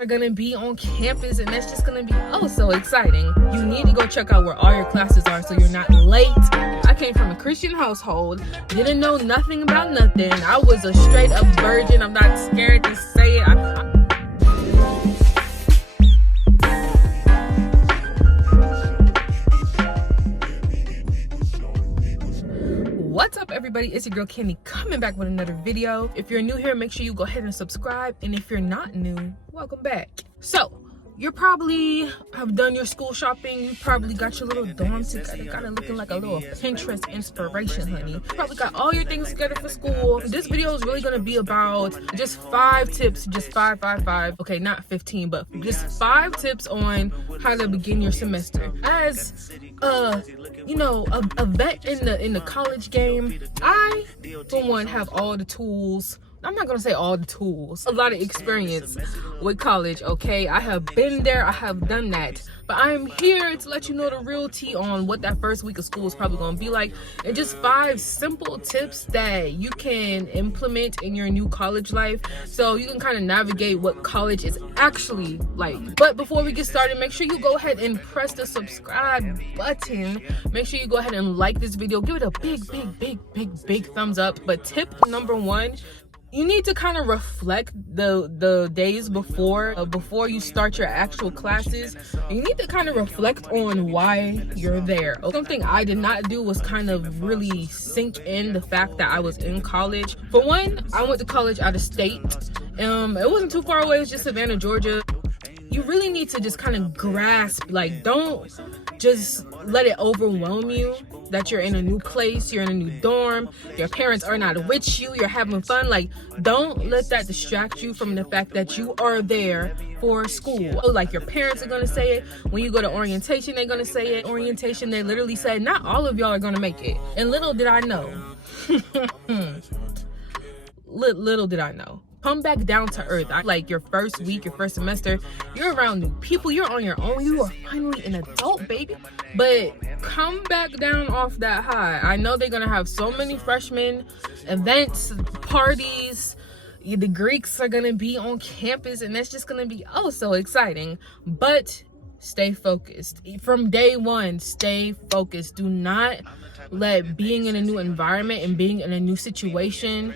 are gonna be on campus, and that's just gonna be oh so exciting. You need to go check out where all your classes are so you're not late. I came from a Christian household, didn't know nothing about nothing. I was a straight up virgin. I'm not scared to say it. What's up, everybody? It's your girl Candy coming back with another video. If you're new here, make sure you go ahead and subscribe, and if you're not new, welcome back. So you probably have done your school shopping. You probably got your little dorm together, got it looking like a little Pinterest inspiration, honey. You probably got all your things together for school. This video is really gonna be about just 5 tips, just five. Okay, not 15, but just 5 tips on how to begin your semester. As you know, a vet in the college game, I for one have all the tools. I'm not gonna say all the tools, a lot of experience with college, okay? I have been there, I have done that, but I'm here to let you know the real tea on what that first week of school is probably gonna be like, and just 5 simple tips that you can implement in your new college life so you can kind of navigate what college is actually like. But before we get started, make sure you go ahead and press the subscribe button. Make sure you go ahead and like this video, give it a big thumbs up. But tip number 1, you need to kind of reflect the days before you start your actual classes. You need to kind of reflect on why you're there. Something I did not do was kind of really sink in the fact that I was in college. For one, I went to college out of state. It wasn't too far away, it was just Savannah, Georgia. You really need to just kind of grasp, like, don't just let it overwhelm you that you're in a new place, you're in a new dorm, your parents are not with you, you're having fun. Like, don't let that distract you from the fact that you are there for school. Like, your parents are gonna say it. When you go to orientation, they're gonna say it. Orientation, they literally say, not all of y'all are gonna make it. And little did I know, little did I know. Come back down to earth. Like, your first week, your first semester, you're around new people, you're on your own, you are finally an adult, baby. But come back down off that high. I know they're gonna have so many freshmen events, parties, the Greeks are gonna be on campus, and that's just gonna be oh so exciting. But stay focused from day one. Stay focused. Do not let being in a new environment and being in a new situation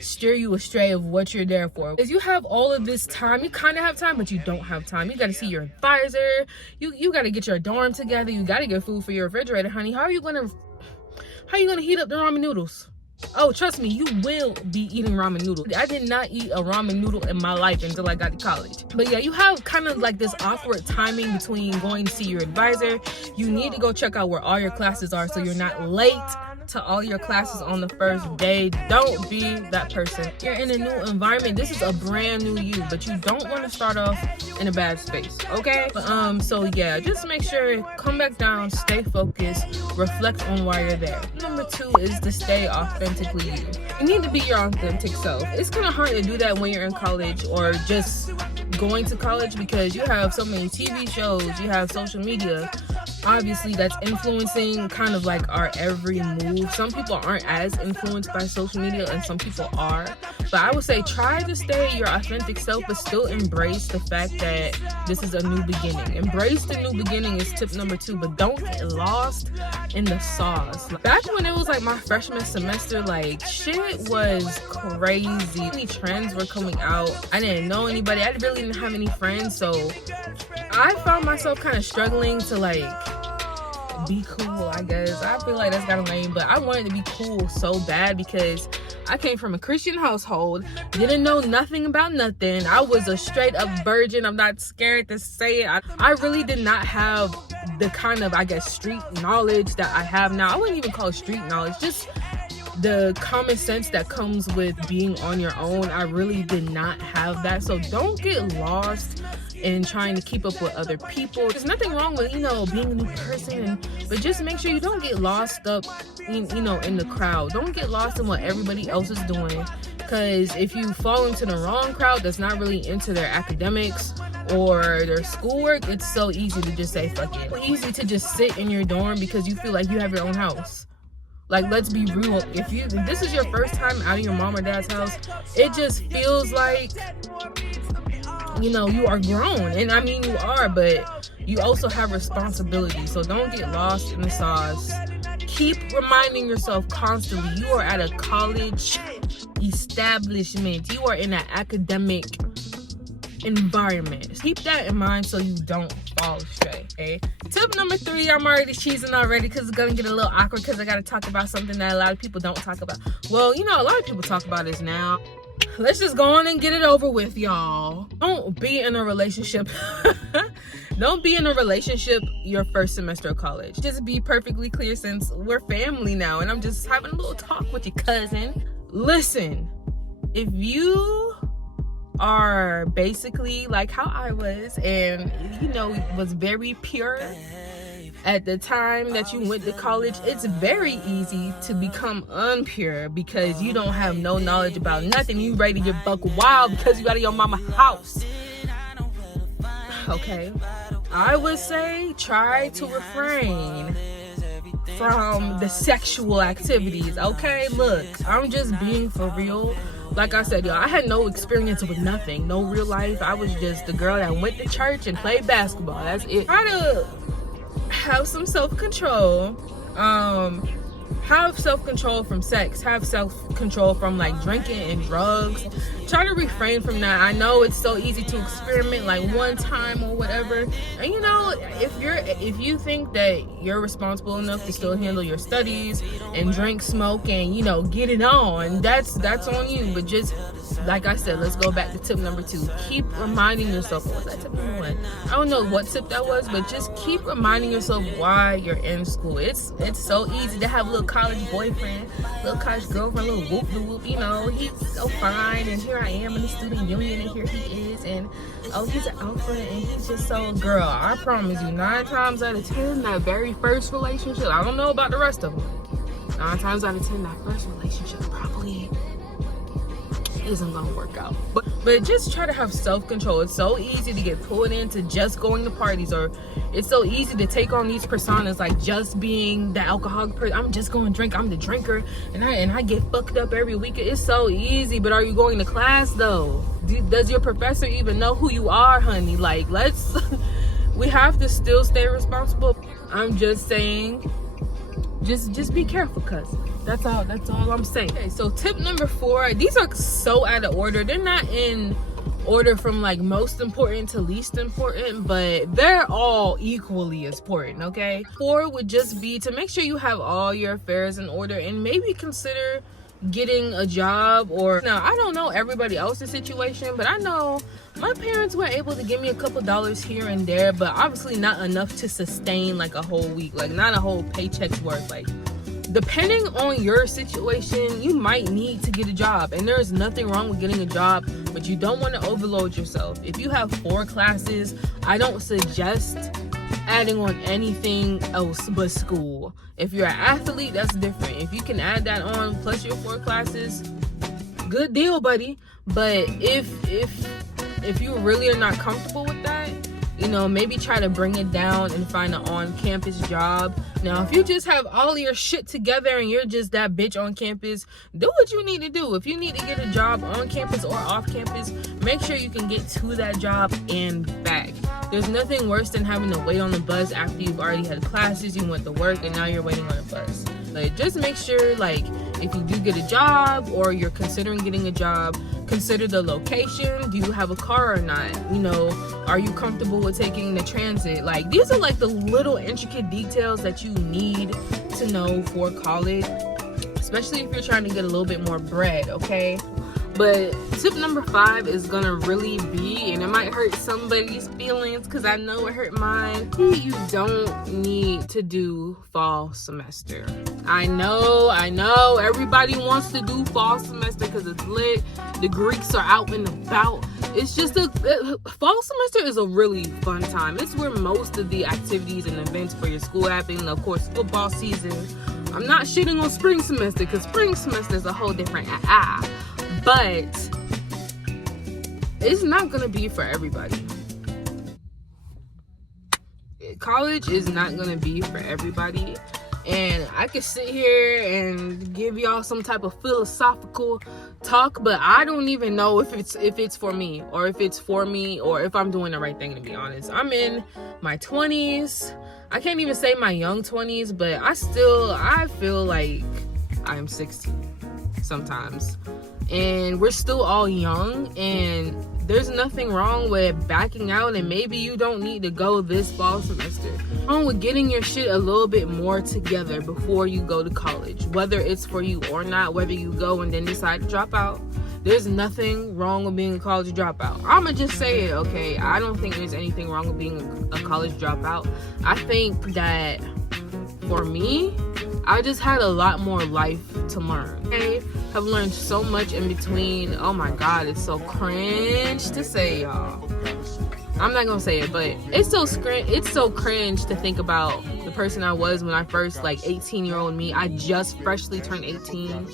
steer you astray of what you're there for. Because you have all of this time, you kind of have time, but you don't have time. You got to see your advisor, you got to get your dorm together, you got to get food for your refrigerator, honey. How are you gonna heat up the ramen noodles? Oh, trust me, you will be eating ramen noodles. I did not eat a ramen noodle in my life until I got to college. But yeah, you have kind of like this awkward timing between going to see your advisor. You need to go check out where all your classes are so you're not late to all your classes on the first day. Don't be that person. You're in a new environment. This is a brand new you, but you don't want to start off in a bad space, okay? But, so yeah, just make sure, come back down, stay focused, reflect on why you're there. Number 2 is to stay authentically you. You need to be your authentic self. It's kind of hard to do that when you're in college or just going to college, because you have so many TV shows, you have social media, obviously, that's influencing kind of like our every move. Some people aren't as influenced by social media, and some people are. But I would say try to stay your authentic self, but still embrace the fact that this is a new beginning. Embrace the new beginning is tip number 2, but don't get lost in the sauce. Back when it was like my freshman semester, like, shit was crazy. Many trends were coming out. I didn't know anybody. I really didn't have any friends, so I found myself kind of struggling to like be cool, I guess. I feel like that's kind of lame, but I wanted to be cool so bad because I came from a Christian household, didn't know nothing about nothing. I was a straight up virgin. I'm not scared to say it. I really did not have the kind of, I guess, street knowledge that I have now. I wouldn't even call it street knowledge, just the common sense that comes with being on your own. I really did not have that. So don't get lost in trying to keep up with other people. There's nothing wrong with, being a new person, but just make sure you don't get lost up in the crowd. Don't get lost in what everybody else is doing, because if you fall into the wrong crowd that's not really into their academics or their schoolwork, it's so easy to just say fuck it. It's easy to just sit in your dorm because you feel like you have your own house. Like, let's be real. If this is your first time out of your mom or dad's house, it just feels like you know, you are grown. And I mean, you are, but you also have responsibility. So don't get lost in the sauce. Keep reminding yourself constantly, you are at a college establishment. You are in an academic environment. Keep that in mind so you don't fall astray, okay? Tip number 3, I'm already cheesing already because it's gonna get a little awkward because I gotta talk about something that a lot of people don't talk about. Well, you know, a lot of people talk about this now. Let's just go on and get it over with, y'all. Don't be in a relationship. Don't be in a relationship your first semester of college. Just be perfectly clear, since we're family now and I'm just having a little talk with your cousin. Listen, if you are basically like how I was, and you know, was very pure at the time that you went to college, it's very easy to become unpure because you don't have no knowledge about nothing. You ready to get buck wild because you out of your mama's house. Okay, I would say try to refrain from the sexual activities. Okay, look, I'm just being for real. Like I said, y'all, I had no experience with nothing, no real life. I was just the girl that went to church and played basketball. That's it. Try to have some self-control. Have self-control from sex. Have self-control from like drinking and drugs. Try to refrain from that. I know it's so easy to experiment like one time or whatever. And you know, if you think that you're responsible enough to still handle your studies and drink, smoke, and you know, get it on, that's on you. But just like I said, let's go back to tip number 2. Keep reminding yourself. What was that tip number 1? I don't know what tip that was, but just keep reminding yourself why you're in school. It's so easy to have a little college boyfriend, little college girlfriend, little whoop de whoop. You know, he's so fine, and here I am in the student union, and here he is, and oh, he's an alpha, and he's just so, girl, I promise you, 9 times out of 10, that very first relationship, I don't know about the rest of them, 9 times out of 10, that first relationship probably isn't gonna work out. But just try to have self-control. It's so easy to get pulled into just going to parties, or it's so easy to take on these personas like just being the alcoholic person. I'm just going to drink, I'm the drinker, and I get fucked up every week. It's so easy. But are you going to class though? Does your professor even know who you are, honey? Like, let's we have to still stay responsible. I'm just saying, just be careful, cuz that's all I'm saying. Okay, so tip number 4, these are so out of order. They're not in order from like most important to least important, but they're all equally as important, okay? 4 would just be to make sure you have all your affairs in order and maybe consider getting a job. Or now, I don't know everybody else's situation, but I know my parents were able to give me a couple dollars here and there, but obviously not enough to sustain like a whole week, like not a whole paycheck's worth. Like, depending on your situation, you might need to get a job, and there's nothing wrong with getting a job, but you don't want to overload yourself. If you have 4 classes, I don't suggest adding on anything else but school. If you're an athlete, that's different. If you can add that on plus your 4 classes, good deal, buddy. But if you really are not comfortable with that, you know, maybe try to bring it down and find an on-campus job. Now, if you just have all your shit together and you're just that bitch on campus, do what you need to do. If you need to get a job on campus or off campus, make sure you can get to that job and back. There's nothing worse than having to wait on the bus after you've already had classes, you went to work, and now you're waiting on a bus. Like, just make sure, like, if you do get a job or you're considering getting a job, consider the location. Do you have a car or not? You know, are you comfortable with taking the transit? Like, these are like the little intricate details that you need to know for college, especially if you're trying to get a little bit more bread, okay? But tip number 5 is gonna really be, and it might hurt somebody's feelings because I know it hurt mine. You don't need to do fall semester. I know everybody wants to do fall semester because it's lit, the Greeks are out and about. It's just fall semester is a really fun time. It's where most of the activities and events for your school happen. Of course, football season. I'm not shitting on spring semester because spring semester is a whole different but it's not gonna be for everybody. College is not gonna be for everybody. and I could sit here and give y'all some type of philosophical talk, but I don't even know if it's for me, or if it's for me, or if I'm doing the right thing, to be honest. I'm in my 20s. I can't even say my young 20s, but I feel like I'm 16 sometimes. And we're still all young, and there's nothing wrong with backing out, and maybe you don't need to go this fall semester. Wrong with getting your shit a little bit more together before you go to college, whether it's for you or not, whether you go and then decide to drop out. There's nothing wrong with being a college dropout. I'ma just say it, okay? I don't think there's anything wrong with being a college dropout. I think that for me, I just had a lot more life to learn. I have learned so much in between. Oh my God, it's so cringe to say, y'all. I'm not gonna say it, but it's so cringe to think about the person I was when I first, like 18-year-old me. I just freshly turned 18.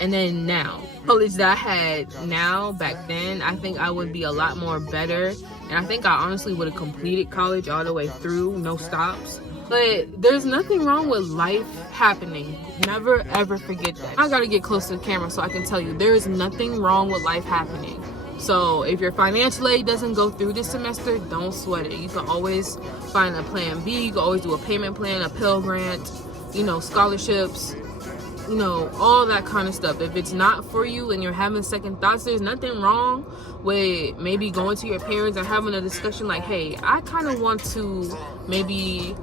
And then now, college that I had now, back then, I think I would be a lot more better. And I think I honestly would have completed college all the way through, no stops. But there's nothing wrong with life happening. Never ever forget that. I gotta get close to the camera so I can tell you, there is nothing wrong with life happening. So if your financial aid doesn't go through this semester, don't sweat it. You can always find a plan B. You can always do a payment plan, a Pell Grant, you know, scholarships, you know, all that kind of stuff. If it's not for you and you're having second thoughts, there's nothing wrong with maybe going to your parents and having a discussion like, hey, I kind of want to maybe,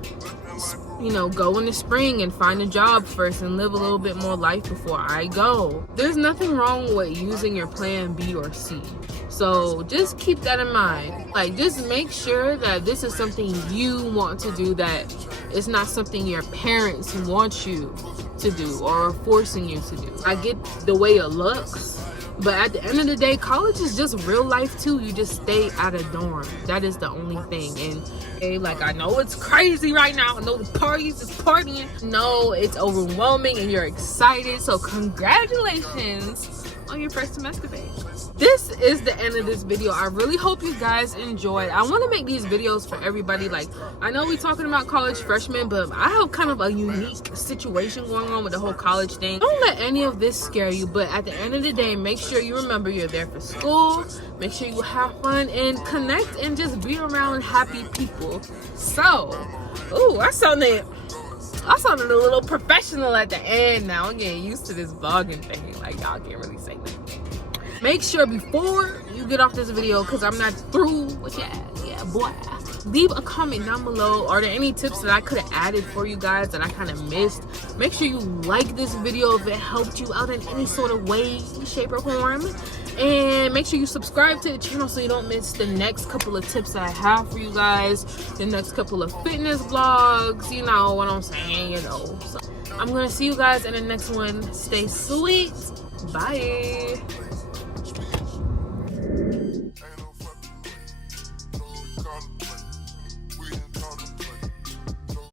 you know, go in the spring and find a job first and live a little bit more life before I go. There's nothing wrong with using your plan B or C. So just keep that in mind. Like, just make sure that this is something you want to do, that it's not something your parents want you to do or are forcing you to do. I get the way it looks, but at the end of the day, college is just real life too. You just stay at a dorm. That is the only thing. And hey, like, I know it's crazy right now. I know the parties is partying. No, it's overwhelming and you're excited. So congratulations on your first semester, babe. This is the end of this video. I really hope you guys enjoyed. I want to make these videos for everybody. Like, I know we're talking about college freshmen, but I have kind of a unique situation going on with the whole college thing. Don't let any of this scare you, but at the end of the day, make sure you remember you're there for school. Make sure you have fun and connect and just be around happy people. So, ooh, I sounded a little professional at the end now. I'm getting used to this vlogging thing. Like, y'all can't really say that. Make sure before you get off this video, because I'm not through with yeah boy, leave a comment down below. Are there any tips that I could have added for you guys that I kind of missed? Make sure you like this video if it helped you out in any sort of way, shape, or form. And make sure you subscribe to the channel so you don't miss the next couple of tips that I have for you guys, the next couple of fitness vlogs, you know what I'm saying, you know. So I'm gonna see you guys in the next one. Stay sweet. Bye.